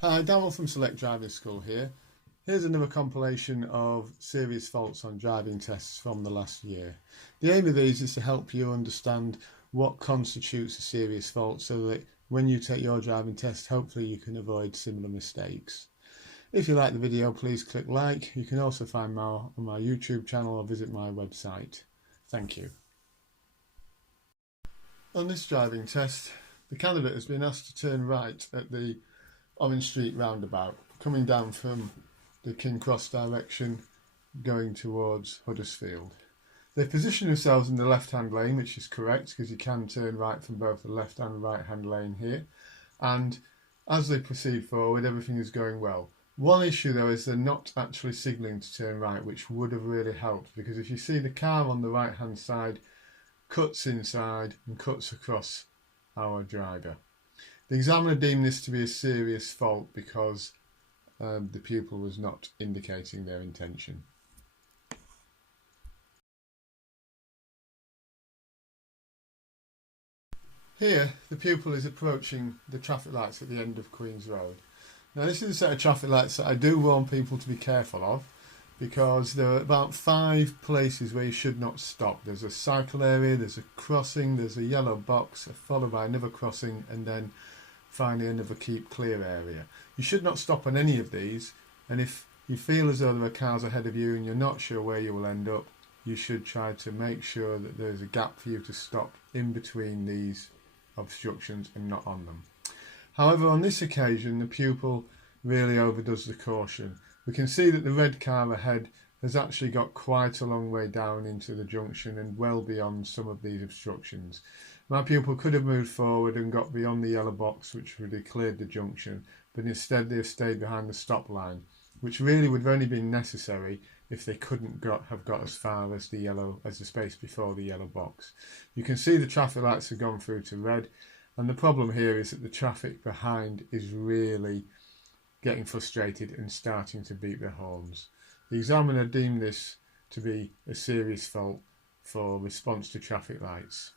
Hi, Daniel from Select Driving School here. Here's another compilation of serious faults on driving tests from the last year. The aim of these is to help you understand what constitutes a serious fault so that when you take your driving test, hopefully you can avoid similar mistakes. If you like the video, please click like. You can also find more on my YouTube channel or visit my website. Thank you. On this driving test, the candidate has been asked to turn right at the Orange Street roundabout, coming down from the King Cross direction, going towards Huddersfield. They've positioned themselves in the left-hand lane, which is correct because you can turn right from both the left and right-hand lane here. And as they proceed forward, everything is going well. One issue though is they're not actually signalling to turn right, which would have really helped, because if you see the car on the right-hand side cuts inside and cuts across our driver. The examiner deemed this to be a serious fault because the pupil was not indicating their intention. Here, the pupil is approaching the traffic lights at the end of Queen's Road. Now, this is a set of traffic lights that I do warn people to be careful of, because there are about 5 places where you should not stop. There's a cycle area, there's a crossing, there's a yellow box, followed by another crossing, and then finally another keep clear area. You should not stop on any of these, and if you feel as though there are cars ahead of you and you're not sure where you will end up, you should try to make sure that there's a gap for you to stop in between these obstructions and not on them. However, on this occasion the pupil really overdoes the caution. We can see that the red car ahead has actually got quite a long way down into the junction and well beyond some of these obstructions. My pupil could have moved forward and got beyond the yellow box, which would have cleared the junction, but instead they have stayed behind the stop line, which really would have only been necessary if they couldn't have got as far as the space before the yellow box. You can see the traffic lights have gone through to red, and the problem here is that the traffic behind is really getting frustrated and starting to beat their horns. The examiner deemed this to be a serious fault for response to traffic lights.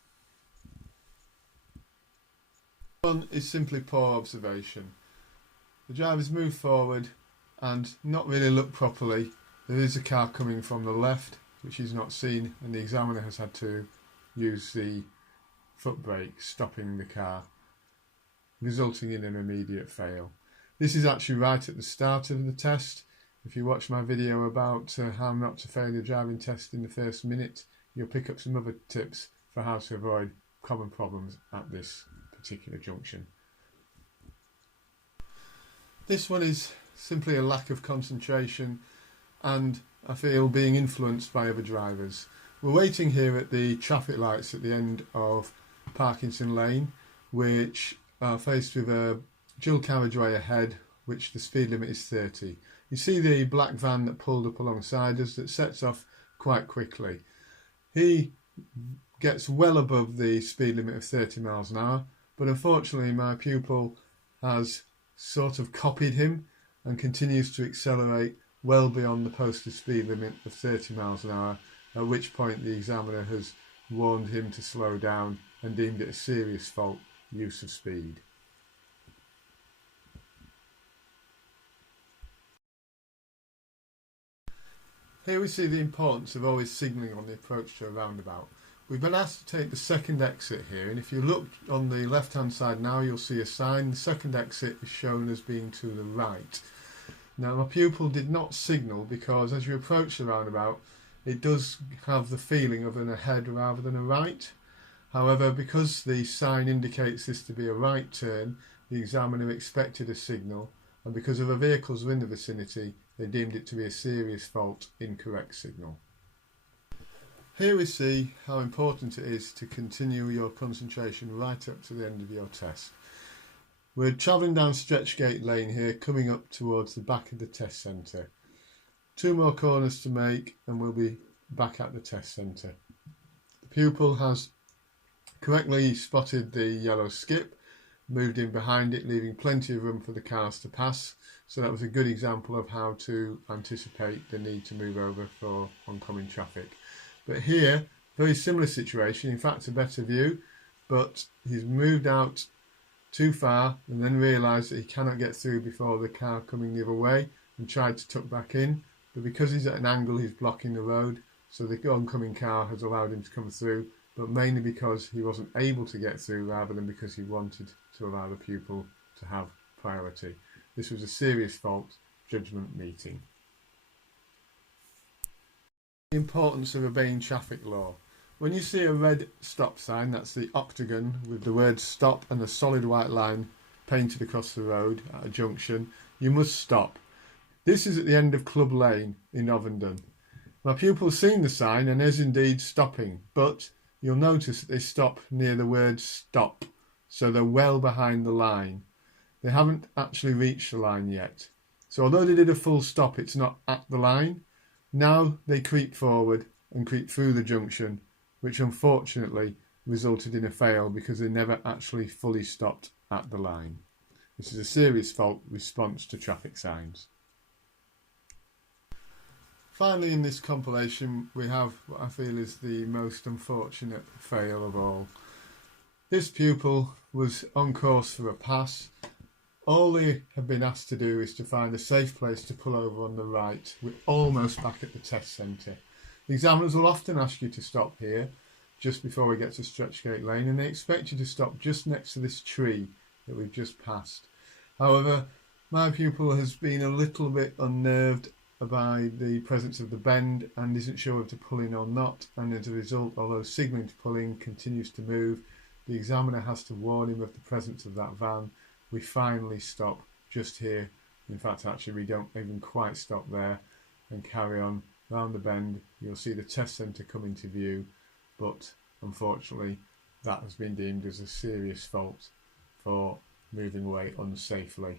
One is simply poor observation. The drivers move forward and not really look properly. There is a car coming from the left which is not seen, and the examiner has had to use the foot brake, stopping the car, resulting in an immediate fail. This is actually right at the start of the test. If you watch my video about how not to fail your driving test in the first minute, you'll pick up some other tips for how to avoid common problems at this particular junction. This one is simply a lack of concentration and I feel being influenced by other drivers. We're waiting here at the traffic lights at the end of Parkinson Lane, which are faced with a dual carriageway ahead, which the speed limit is 30. You see the black van that pulled up alongside us that sets off quite quickly. He gets well above the speed limit of 30 miles an hour, but unfortunately my pupil has sort of copied him and continues to accelerate well beyond the posted speed limit of 30 miles an hour, at which point the examiner has warned him to slow down and deemed it a serious fault use of speed. Here we see the importance of always signalling on the approach to a roundabout. We've been asked to take the second exit here, and if you look on the left hand side now, you'll see a sign. The second exit is shown as being to the right. Now my pupil did not signal because as you approach the roundabout it does have the feeling of an ahead rather than a right. However, because the sign indicates this to be a right turn, the examiner expected a signal, and because other vehicles were in the vicinity, they deemed it to be a serious fault, incorrect signal. Here we see how important it is to continue your concentration right up to the end of your test. We're travelling down Stretchgate Lane here, coming up towards the back of the test centre. 2 more corners to make and we'll be back at the test centre. The pupil has correctly spotted the yellow skip, moved in behind it, leaving plenty of room for the cars to pass. So that was a good example of how to anticipate the need to move over for oncoming traffic. But here, very similar situation, in fact a better view, but he's moved out too far and then realised that he cannot get through before the car coming the other way and tried to tuck back in, but because he's at an angle he's blocking the road, so the oncoming car has allowed him to come through, but mainly because he wasn't able to get through rather than because he wanted to allow the pupil to have priority. This was a serious fault judgment meeting. The importance of obeying traffic law. When you see a red stop sign, that's the octagon with the word stop and a solid white line painted across the road at a junction, you must stop. This is at the end of Club Lane in Ovenden. My pupil's seen the sign and is indeed stopping, but you'll notice that they stop near the word stop, so they're well behind the line. They haven't actually reached the line yet. So although they did a full stop, it's not at the line. Now they creep forward and creep through the junction, which unfortunately resulted in a fail because they never actually fully stopped at the line. This is a serious fault response to traffic signs. Finally, in this compilation, we have what I feel is the most unfortunate fail of all. This pupil was on course for a pass. All they have been asked to do is to find a safe place to pull over on the right. We're almost back at the test centre. The examiners will often ask you to stop here, just before we get to Stretchgate Lane, and they expect you to stop just next to this tree that we've just passed. However, my pupil has been a little bit unnerved by the presence of the bend and isn't sure whether to pull in or not, and as a result, although signalling to pull in continues to move, the examiner has to warn him of the presence of that van. We finally stop just here. In fact, actually we don't even quite stop there and carry on round the bend. You'll see the test centre come into view, but unfortunately that has been deemed as a serious fault for moving away unsafely.